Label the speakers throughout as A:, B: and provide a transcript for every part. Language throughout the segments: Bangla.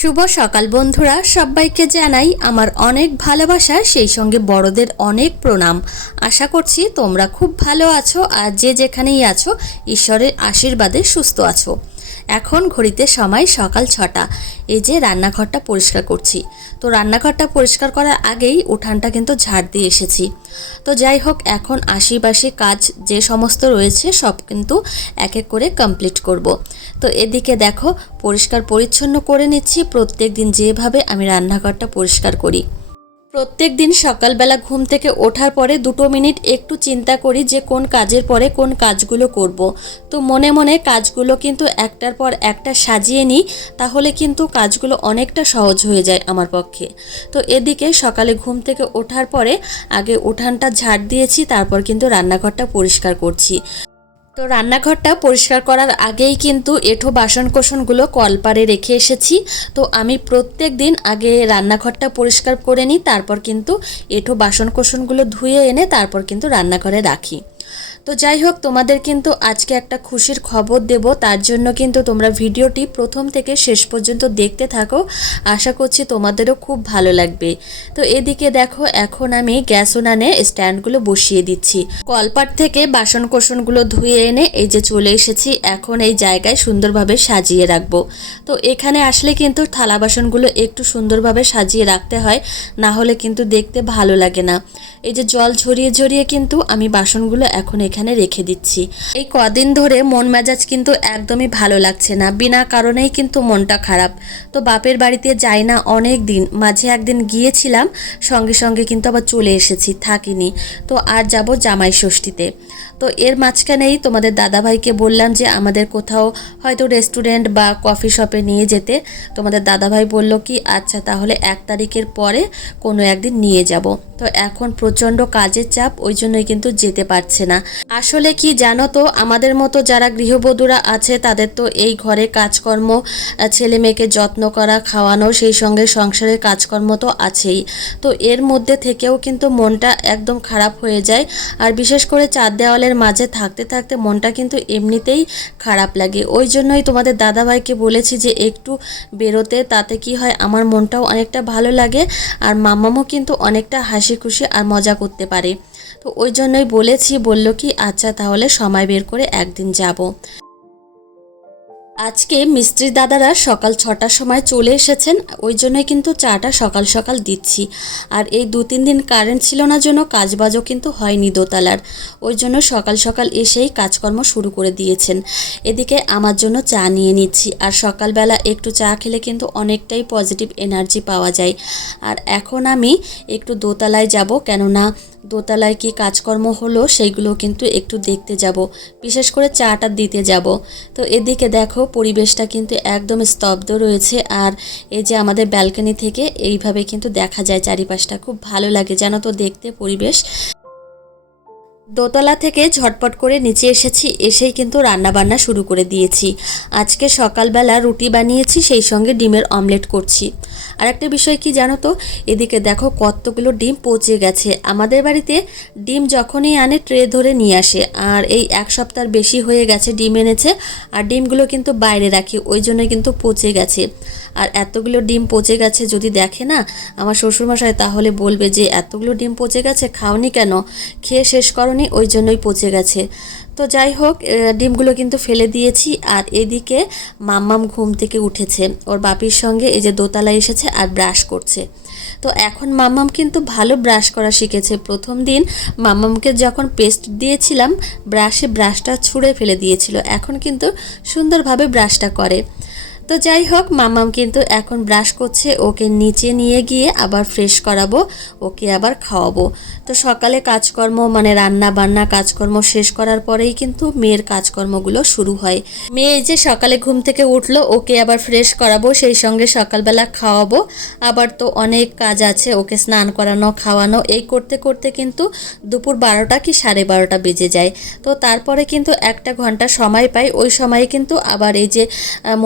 A: শুভ সকাল বন্ধুরা, সবাইকে জানাই আমার অনেক ভালোবাসা, সেই সঙ্গে বড়দের অনেক প্রণাম। আশা করছি তোমরা খুব ভালো আছো আর যে যেখানেই আছো, ঈশ্বরের আশীর্বাদে সুস্থ আছো। এখন ঘড়িতে সময় সকাল ছটা। এই যে রান্নাঘরটা পরিষ্কার করছি। তো রান্নাঘরটা পরিষ্কার করার আগেই উঠানটা কিন্তু ঝাড় দিয়ে এসেছি। তো যাই হোক, এখন আশিবাসি কাজ যে সমস্ত রয়েছে সব কিন্তু এক এক করে কমপ্লিট করব। তো এদিকে দেখো, পরিষ্কার পরিচ্ছন্ন করে নিচ্ছি। প্রত্যেক দিন যেভাবে আমি রান্নাঘরটা পরিষ্কার করি। প্রত্যেক দিন সকালবেলা ঘুম থেকে ওঠার পরে দুটো মিনিট একটু চিন্তা করি যে কোন কাজের পরে কোন কাজগুলো করব। তো মনে মনে কাজগুলো কিন্তু একটার পর একটা সাজিয়ে নিই, তাহলে কিন্তু কাজগুলো অনেকটা সহজ হয়ে যায় আমার পক্ষে তো এদিকে সকালে ঘুম থেকে ওঠার পরে আগে উঠানটা ঝাড় দিয়েছি, তারপর কিন্তু রান্নাঘরটা পরিষ্কার করছি তো রান্নাঘরটা পরিষ্কার করার আগেই কিন্তু এঠো বাসনকোসনগুলো কলপারে রেখে এসেছি। তো আমি প্রত্যেক দিন আগে রান্নাঘরটা পরিষ্কার করে নিই, তারপর কিন্তু এঠো বাসনকোসনগুলো ধুয়ে এনে তারপর কিন্তু রান্নাঘরে রাখি। তো যাই হোক, তোমাদের কিন্তু আজকে একটা খুশির খবর দেব। তার জন্য কিন্তু তোমরা ভিডিওটি প্রথম থেকে শেষ পর্যন্ত দেখতে থাকো। আশা করছি তোমাদেরও খুব ভালো লাগবে। তো এদিকে দেখো, এখন আমি গ্যাস উনানে স্ট্যান্ডগুলো বসিয়ে দিচ্ছি। কলপাট থেকে বাসন কোসনগুলো ধুয়ে এনে এই যে চলে এসেছি, এখন এই জায়গায় সুন্দরভাবে সাজিয়ে রাখব। তো এখানে আসলে কিন্তু থালা বাসনগুলো একটু সুন্দরভাবে সাজিয়ে রাখতে হয়, না হলে কিন্তু দেখতে ভালো লাগে না। এই যে জল ঝরিয়ে ঝরিয়ে কিন্তু আমি বাসনগুলো এখন এখানে রেখে দিচ্ছি। এই কদিন ধরে মন মেজাজ কিন্তু একদমই ভালো লাগছে না। বিনা কারণেই কিন্তু মনটা খারাপ। তো বাপের বাড়িতে যাই না অনেক দিন। মাঝে একদিন গিয়েছিলাম, সঙ্গে সঙ্গে কিন্তু আবার চলে এসেছি, থাকিনি। তো আর যাব জামাই ষষ্ঠীতে। তো এর মাঝখানেই তোমাদের দাদাভাইকে বললাম যে আমাদের কোথাও হয়তো রেস্টুরেন্ট বা কফি শপে নিয়ে যেতে। তোমাদের দাদাভাই বলল কি আচ্ছা তাহলে এক তারিখের পরে কোনো একদিন নিয়ে যাব। তো এখন প্রচণ্ড কাজের চাপ, ওই জন্যই কিন্তু যেতে পারছে না। আসলে কি জানো তো, আমাদের মতো যারা গৃহবধূরা আছে, তাদের তো এই ঘরে কাজকর্ম ছেলে মেয়েকে যত্ন করা, খাওয়ানো, সেই সঙ্গে সংসারের কাজকর্ম তো আছেই। তো এর মধ্যে থেকেও কিন্তু মনটা একদম খারাপ হয়ে যায়। আর বিশেষ করে চার দেওয়ালের মাঝে থাকতে থাকতে মনটা কিন্তু এমনিতেই খারাপ লাগে। ওই জন্যই তোমাদের দাদাভাইকে বলেছি যে একটু বেরোতে, তাতে কি হয়, আমার মনটাও অনেকটা ভালো লাগে, আর মামামও কিন্তু অনেকটা হাসি খুশি আর মজা করতে পারে। তো ওই জন্যই বলেছি, বলল কি আচ্ছা তাহলে সময় বের করে একদিন যাব। আজকে মিস্ত্রির দাদারা সকাল ছটার সময় চলে এসেছেন, ওই জন্যই কিন্তু চাটা সকাল সকাল দিচ্ছি। আর এই দু তিন দিন কারেন্ট ছিল না জন্য কাজবাজও কিন্তু হয়নি দোতলার। ওই জন্য সকাল সকাল এসেই কাজকর্ম শুরু করে দিয়েছেন। এদিকে আমার জন্য চা নিয়ে নিচ্ছি। আর সকালবেলা একটু চা খেলে কিন্তু অনেকটাই পজিটিভ এনার্জি পাওয়া যায়। আর এখন আমি একটু দোতলায় যাব, কেননা দোতলায় কি কাজকর্ম হলো সেইগুলো কিন্তু একটু দেখতে যাব, বিশেষ করে চাটা দিতে যাব। তো এদিকে দেখো পরিবেশটা কিন্তু একদম স্তব্ধ রয়েছে আর এই যে আমাদের ব্যালকনি থেকে এইভাবে কিন্তু দেখা যায় চারিপাশটা। খুব ভালো লাগে জানো তো দেখতে পরিবেশ। দোতলা থেকে ঝটপট করে নিচে এসেছি, এসেই কিন্তু রান্না বান্না শুরু করে দিয়েছি। আজকে সকালবেলা রুটি বানিয়েছি, সেই সঙ্গে ডিমের অমলেট করছি। আর একটা বিষয় কি জানো তো? এদিকে দেখো কতগুলো ডিম পচে গেছে। আমাদের বাড়িতে ডিম যখনই আনে, ট্রে ধরে নিয়ে আসে। আর এই এক সপ্তাহ বেশি হয়ে গেছে ডিম এনেছে, আর ডিমগুলো কিন্তু বাইরে রাখি, ওই জন্য কিন্তু পচে গেছে। আর এতগুলো ডিম পচে গেছে যদি দেখে না, আমার শ্বশুরমশাই তাহলে বলবে যে, এতগুলো ডিম পচে গেছে, খাওনি কেন? খেয়ে শেষ করনি ওই জন্যই পচে গেছে। তো যাই হোক ডিমগুলো কিন্তু ফেলে দিয়েছি আর এদিকে মাম্মাম ঘুম থেকে উঠেছে। ওর বাপির সঙ্গে এই যে দোতলায় এসেছে আর ব্রাশ করছে। তো এখন মাম্মাম কিন্তু ভালো ব্রাশ করা শিখেছে। প্রথম দিন মাম্মামকে যখন পেস্ট দিয়েছিলাম, ব্রাশে ব্রাশটা ছুঁড়ে ফেলে দিয়েছিল। এখন কিন্তু সুন্দরভাবে ব্রাশটা করে। তো যাই হোক, মামাম কিন্তু এখন ব্রাশ করছে, ওকে নিচে নিয়ে গিয়ে আবার ফ্রেশ করাবো, ওকে আবার খাওয়াবো। তো সকালে কাজকর্ম মানে রান্না বান্না কাজকর্ম শেষ করার পরেই কিন্তু মেয়ের কাজকর্মগুলো শুরু হয়। মেয়ে যে সকালে ঘুম থেকে উঠল, ওকে আবার ফ্রেশ করাবো, সেই সঙ্গে সকালবেলা খাওয়াবো। আবার তো অনেক কাজ আছে, ওকে স্নান করানো, খাওয়ানো, এই করতে করতে কিন্তু দুপুর বারোটা কি সাড়ে বারোটা বেজে যায়। তো তারপরে কিন্তু একটা ঘণ্টা সময় পাই, ওই সময়ে কিন্তু আবার এই যে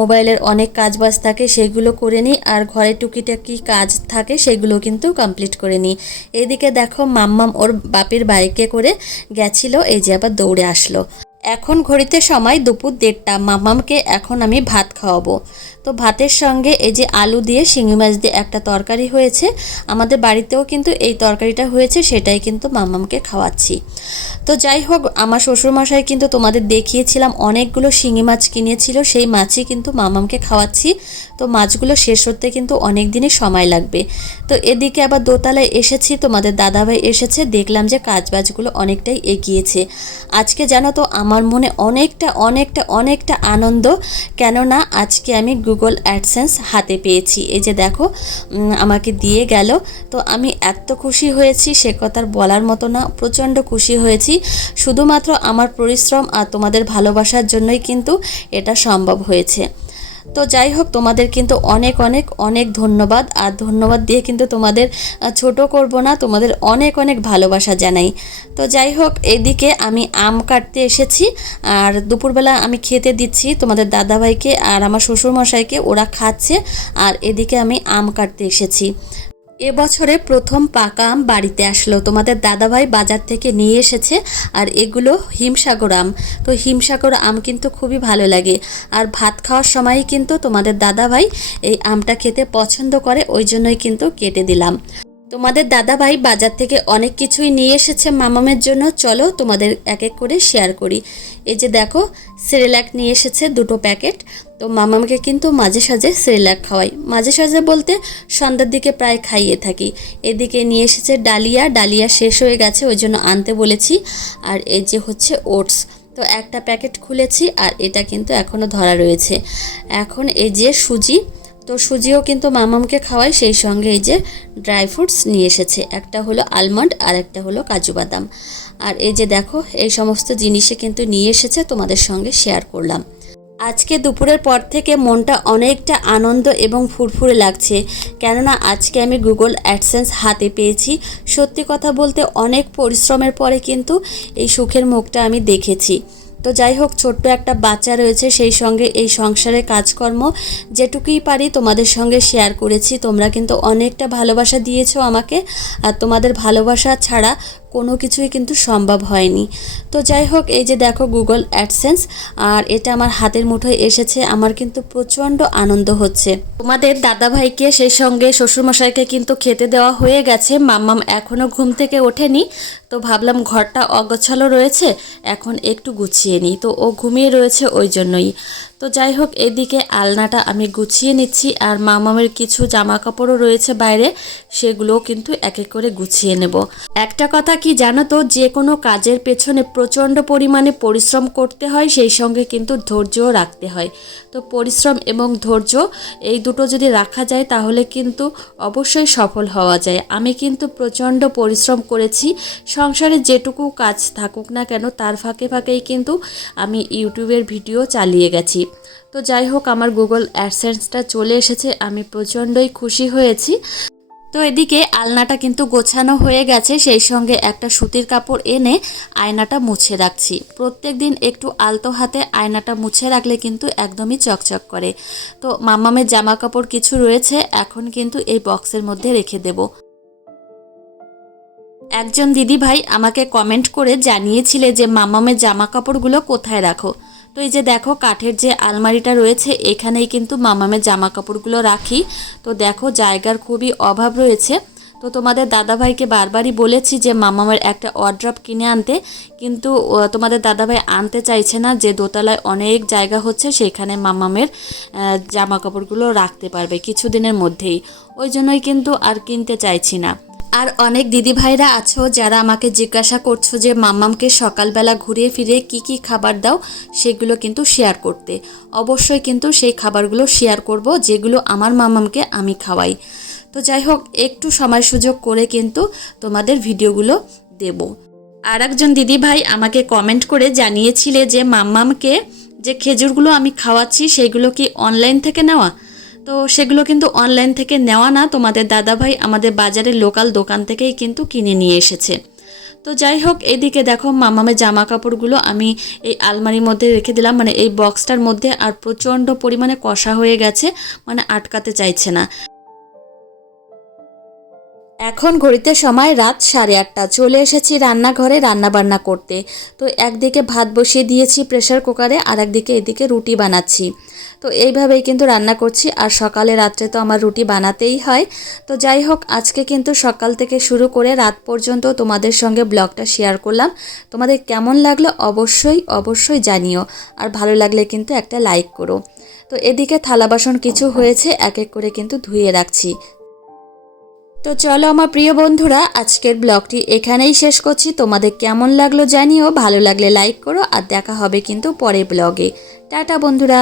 A: মোবাইলের অনেক কাজ বাজ থাকে, সেগুলো করে নিই। আর ঘরে টুকিটাকি কাজ থাকে, সেগুলো কিন্তু কমপ্লিট করে নিই। এদিকে দেখো মাম্মাম ওর বাপের বাইকে করে গেছিল, এই যে আবার দৌড়ে আসলো। এখন ঘড়িতে সময় দুপুর দেড়টা মামামকে এখন আমি ভাত খাওয়াবো। তো ভাতের সঙ্গে এই যে আলু দিয়ে শিঙি মাছ দিয়ে একটা তরকারি হয়েছে, আমাদের বাড়িতেও কিন্তু এই তরকারিটা হয়েছে, সেটাই কিন্তু মামামকে খাওয়াচ্ছি। তো যাই হোক, আমার শ্বশুরমশাই কিন্তু তোমাদের দেখিয়েছিলাম, অনেকগুলো শিঙি মাছ কিনেছিল, সেই মাছই কিন্তু মামামকে খাওয়াচ্ছি। তো মাছগুলো শেষ হতে কিন্তু অনেক দিনই সময় লাগবে। তো এদিকে আবার দোতলায় এসেছি, তোমাদের দাদাভাই এসেছে, দেখলাম যে কাজবাজগুলো অনেকটাই এগিয়েছে। আজকে জানো তো, আমার মনে অনেকটা অনেকটা অনেকটা আনন্দ, কেননা আজকে আমি গুগল অ্যাডসেন্স হাতে পেয়েছি। এই যে দেখো আমাকে দিয়ে গেল। তো আমি এত খুশি হয়েছি, সে কথার বলার মতো না, প্রচণ্ড খুশি হয়েছি। শুধুমাত্র আমার পরিশ্রম আর তোমাদের ভালোবাসার জন্যই কিন্তু এটা সম্ভব হয়েছে। তো যাই হোক, তোমাদের কিন্তু অনেক অনেক অনেক ধন্যবাদ। আর ধন্যবাদ দিয়ে কিন্তু তোমাদের ছোট করব না, তোমাদের অনেক অনেক ভালোবাসা জানাই। তো যাই হোক, এদিকে আমি আম কাটতে এসেছি, আর দুপুরবেলা আমি খেতে দিচ্ছি তোমাদের দাদাভাইকে আর আমার শ্বশুরমশাইকে, ওরা খাচ্ছে। আর এদিকে আমি আম কাটতে এসেছি। এবছরে প্রথম পাকা আম বাড়িতে আসলো। তোমাদের দাদাভাই বাজার থেকে নিয়ে এসেছে আর এগুলো হিমসাগর আম। তো হিমসাগর আম কিন্তু খুবই ভালো লাগে। আর ভাত খাওয়ার সময় কিন্তু তোমাদের দাদাভাই এই আমটা খেতে পছন্দ করে, ওই জন্যই কিন্তু কেটে দিলাম। তোমাদের দাদাভাই বাজার থেকে অনেক কিছুই নিয়ে এসেছে মামামের জন্য। চলো তোমাদের এক এক করে শেয়ার করি। এই যে দেখো সেরেল্যাক নিয়ে এসেছে দুটো প্যাকেট তো মামামকে কিন্তু মাঝে সাঝে সেরেল্যাক খাওয়াই। মাঝে সাঝে বলতে সন্ধ্যার দিকে প্রায় খাইয়ে থাকি। এদিকে নিয়ে এসেছে ডালিয়া। ডালিয়া শেষ হয়ে গেছে, ওই জন্য আনতে বলেছি। আর এই যে হচ্ছে ওটস। তো একটা প্যাকেট খুলেছি আর এটা কিন্তু এখনও ধরা রয়েছে। এখন এই যে সুজি। তো সুজিও কিন্তু মামামকে খাওয়াই সেই সঙ্গে এই যে ড্রাই ফ্রুটস নিয়ে এসেছে। একটা হলো আলমন্ড আর একটা হলো কাজু বাদাম। আর এই যে দেখো, এই সমস্ত জিনিসে কিন্তু নিয়ে এসেছে, তোমাদের সঙ্গে শেয়ার করলাম। আজকে দুপুরের পর থেকে মনটা অনেকটা আনন্দ এবং ফুরফুরে লাগছে। কেননা আজকে আমি গুগল অ্যাডসেন্স হাতে পেয়েছি। সত্যি কথা বলতে অনেক পরিশ্রমের পরে কিন্তু এই সুখের মুখটা আমি দেখেছি। তো যাই হোক, ছোট্ট একটা বাচ্চা রয়েছে, সেই সঙ্গে এই সংসারের কাজকর্ম যেটুকুই পারি তোমাদের সঙ্গে শেয়ার করেছি। তোমরা কিন্তু অনেকটা ভালোবাসা দিয়েছ আমাকে, আর তোমাদের ভালোবাসা ছাড়া কোনো কিছুই কিন্তু সম্ভব হয়নি। তো যাই হোক, এই যে দেখো গুগল অ্যাডসেন্স আর এটা আমার হাতের মুঠোয় এসেছে। আমার কিন্তু প্রচণ্ড আনন্দ হচ্ছে। তোমাদের দাদাভাইকে সেই সঙ্গে শ্বশুরমশাইকে কিন্তু খেতে দেওয়া হয়ে গেছে। মাম্মাম এখনও ঘুম থেকে ওঠেনি। তো ভাবলাম ঘরটা অগোছালো রয়েছে, এখন একটু গুছিয়ে নিই। তো ও ঘুমিয়ে রয়েছে ওই জন্যই। তো যাই হোক এদিকে আলনাটা আমি গুছিয়ে নিচ্ছি আর মামামের কিছু জামা কাপড়ও রয়েছে বাইরে, সেগুলোও কিন্তু এক এক করে গুছিয়ে নেব। একটা কথা কি জানো তো, যে কোনো কাজের পেছনে প্রচণ্ড পরিমাণে পরিশ্রম করতে হয়, সেই সঙ্গে কিন্তু ধৈর্যও রাখতে হয়। তো পরিশ্রম এবং ধৈর্য, এই দুটো যদি রাখা যায়, তাহলে কিন্তু অবশ্যই সফল হওয়া যায়। আমি কিন্তু প্রচণ্ড পরিশ্রম করেছি, সংসারে যেটুকু কাজ থাকুক না কেন, তার ফাঁকে ফাঁকেই কিন্তু আমি ইউটিউবের ভিডিও চালিয়ে গেছি। তো যাই হোক, আমার গুগল অ্যাডসেন্সটা চলে এসেছে, আমি প্রচণ্ডই খুশি হয়েছি। তো এদিকে আলনাটা কিন্তু গোছানো হয়ে গেছে, সেই সঙ্গে একটা সুতির কাপড় এনে আয়নাটা মুছে রাখছি। প্রত্যেক দিন একটু আলতো হাতে আয়নাটা মুছে রাখলে কিন্তু একদমই চকচক করে। তো মামামের জামা কাপড় কিছু রয়েছে, এখন কিন্তু এই বক্সের মধ্যে রেখে দেব। একজন দিদি ভাই আমাকে কমেন্ট করে জানিয়েছিলে যে, মামামের জামা কাপড়গুলো কোথায় রাখো? তো এই যে দেখো কাঠের যে আলমারিটা রয়েছে, এখানেই কিন্তু মামামের জামা কাপড়গুলো রাখি। তো দেখো জায়গার খুবই অভাব রয়েছে। তো তোমাদের দাদাভাইকে বারবারই বলেছি যে মামামের একটা ওয়ার্ড্রপ কিনে আনতে, কিন্তু তোমাদের দাদাভাই আনতে চাইছে না। যে দোতলায় অনেক জায়গা হচ্ছে, সেখানে মামামের জামা কাপড়গুলো রাখতে পারবে কিছুদিনের মধ্যেই। ওই জন্যই কিন্তু আর কিনতে চাইছি না। আর অনেক দিদিভাইরা আছো যারা আমাকে জিজ্ঞাসা করছ যে, মাম্মামকে সকালবেলা ঘুরিয়ে ফিরে কি কি খাবার দাও? সেগুলো কিন্তু শেয়ার করতে। অবশ্যই কিন্তু সেই খাবারগুলো শেয়ার করব যেগুলো আমার মাম্মামকে আমি খাওয়াই। তো যাই হোক, একটু সময় সুযোগ করে কিন্তু তোমাদের ভিডিওগুলো দেব। আর একজন দিদিভাই আমাকে কমেন্ট করে জানিয়েছিলে যে, মাম্মামকে যে খেজুরগুলো আমি খাওয়াচ্ছি সেগুলো কি অনলাইন থেকে নেওয়া? তো সেগুলো কিন্তু অনলাইন থেকে নেওয়া না। তোমাদের দাদাভাই আমাদের বাজারের লোকাল দোকান থেকেই কিন্তু কিনে নিয়ে এসেছে। তো যাই হোক, এদিকে দেখো মামামের জামা কাপড়গুলো আমি এই আলমারির মধ্যে রেখে দিলাম। মানে এই বক্সটার মধ্যে আর প্রচণ্ড পরিমাণে কষা হয়ে গেছে। মানে আটকাতে চাইছে না। এখন ঘড়িতে সময় রাত সাড়ে আটটা। চলে এসেছি রান্নাঘরে রান্না বান্না করতে। তো একদিকে ভাত বসিয়ে দিয়েছি প্রেশার কুকারে আর একদিকে এদিকে রুটি বানাচ্ছি। তো এইভাবেই কিন্তু রান্না করছি। আর সকালে রাত্রে তো আমার রুটি বানাতেই হয়। তো যাই হোক, আজকে কিন্তু সকাল থেকে শুরু করে রাত পর্যন্ত তোমাদের সঙ্গে ব্লগটা শেয়ার করলাম। তোমাদের কেমন লাগল অবশ্যই অবশ্যই জানিও। আর ভালো লাগলে কিন্তু একটা লাইক করো। তো এদিকে থালা বাসন কিছু হয়েছে, এক এক করে কিন্তু ধুয়ে রাখছি। তো চলো আমার প্রিয় বন্ধুরা, আজকের ব্লগটি এখানেই শেষ করছি। তোমাদের কেমন লাগল জানিও, ভালো লাগলে লাইক করো, আর দেখা হবে কিন্তু পরে ব্লগে। টাটা বন্ধুরা।